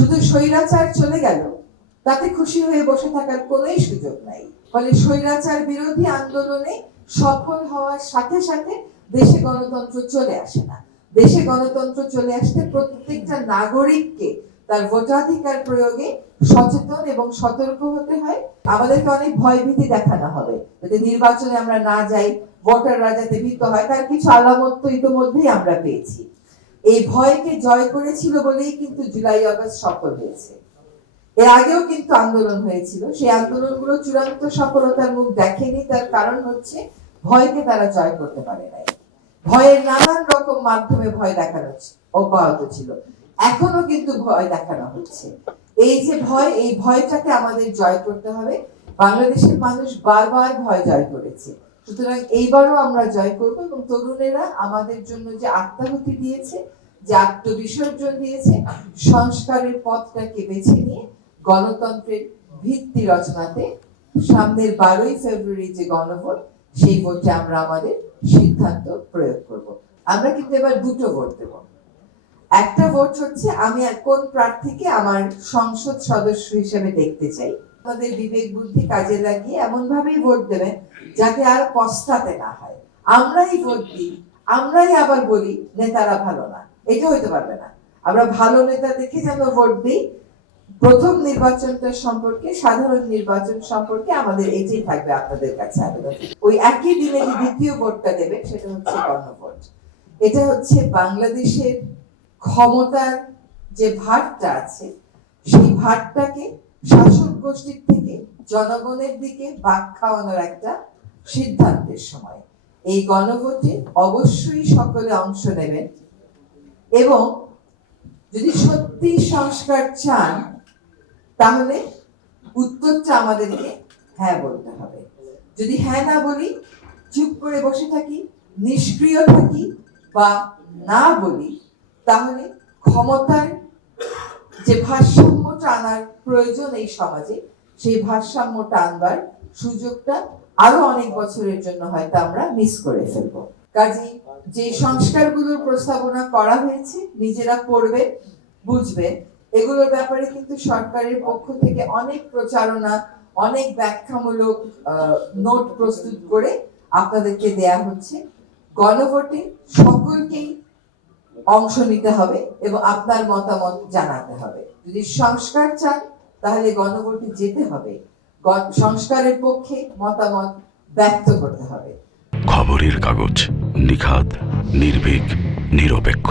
শুধু স্বৈরাচার চলে গেল তাতে খুশি হয়ে বসে থাকার কোনোই সুযোগ নাই। ফলে স্বৈরাচার বিরোধী আন্দোলনে সফল হওয়ার সাথে সাথে দেশে গণতন্ত্র চলে আসে না। দেশে গণতন্ত্র চলে আসতে প্রত্যেকটা নাগরিককে তার ভোটাধিকার প্রয়োগে সচেতন এবং সতর্ক হতে হয়। আমাদেরকে অনেক ভয়ভীতি দেখানো হবে যাতে নির্বাচনে আমরা না যাই, ভোটাররা যাতে ভীত হয়, তার কিছু আলামত তো ইতিমধ্যেই আমরা পেয়েছি। এই ভয়কে জয় করেছিল বলেই কিন্তু জুলাই আগস্ট সফল হয়েছে। এর আগেও কিন্তু আন্দোলন হয়েছিল, সেই আন্দোলনগুলো চূড়ান্ত সফলতার মুখ দেখেনি। তার কারণ হচ্ছে ভয়কে তারা জয় করতে পারে নাই। ভয়ের নানান রকম মাধ্যমে ভয় দেখানো অব্যাহত ছিল, এখনো কিন্তু ভয় দেখানো হচ্ছে। এই যে ভয়, এই ভয়টাকে আমাদের জয় করতে হবে। বাংলাদেশের মানুষ বারবার ভয় জয় করেছে, সুতরাং এইবারও আমরা জয় করব। এবং তরুণেরা আমাদের জন্য যে আত্মাহুতি দিয়েছে, যে আত্মবিসর্জন দিয়েছে, সংস্কারের পথটাকে বেছে নিয়ে গণতন্ত্রের ভিত্তি রচনাতে সামনের 12ই ফেব্রুয়ারি যে গণভোট, সেই ভোটে আমরা আমাদের সিদ্ধান্ত প্রয়োগ করব। আমরা কিন্তু এবার দুটো ভোট দেব। একটা ভোট হচ্ছে আমি কোন প্রার্থীকে আমার সংসদ সদস্য হিসেবে দেখতে চাই। আমাদের বিবেক বুদ্ধি কাজে লাগিয়ে এমন ভাবেই ভোট দেবেন যাতে আর পস্তাতে না হয়। আমরাই ভোট দিই, আমরাই আবার বলি নেতারা ভালো না, এটা হইতে পারবে না। আমরা ভালো নেতা দেখে যেন ভোট দিই। প্রথম নির্বাচনটা সম্পর্কে, সাধারণ নির্বাচন সম্পর্কে আমাদের এটাই থাকবে আপনাদের কাছে আবেদন। ওই একই দিনে যে দ্বিতীয় ভোটটা দেবে সেটা হচ্ছে গণভোট। এটা হচ্ছে বাংলাদেশের ক্ষমতার যে ভারটা আছে, সেই ভারটাকে শাসক গোষ্ঠীর থেকে জনগণের দিকে বাঁক খাওয়ানোর একটা সিদ্ধান্তের সময়। এই গণভোটে অবশ্যই সকলে অংশ নেবেন এবং যদি সত্যি সংস্কার চান তাহলে উত্তরটা আমাদেরকে হ্যাঁ বলতে হবে। যদি হ্যাঁ না বলি, চুপ করে বসে থাকি, নিষ্ক্রিয় থাকি বা না বলি, তাহলে ক্ষমতার যে ভারসাম্যটা আনার প্রয়োজন এই সমাজে, সেই ভারসাম্যটা আনবার সুযোগটা আরো অনেক বছরের জন্য হয়তো আমরা মিস করে ফেলবো। কাজেই যে সংস্কারগুলোর প্রস্তাবনা করা হয়েছে নিজেরা পড়বেন, বুঝবেন। এগুলোর ব্যাপারে কিন্তু সরকারের পক্ষ থেকে অনেক প্রচারণা, অনেক ব্যাখ্যামূলক নোট প্রস্তুত করে আপনাদেরকে দেয়া হচ্ছে। গণভোটে সকলকেই অংশ নিতে হবে এবং আপনার মতামত জানাতে হবে। যদি সংস্কার চান তাহলে গণভোটে যেতে হবে, সংস্কারের পক্ষে মতামত ব্যক্ত করতে হবে। খবরের কাগজ, নিখাত, নির্ভীক, নিরপেক্ষ।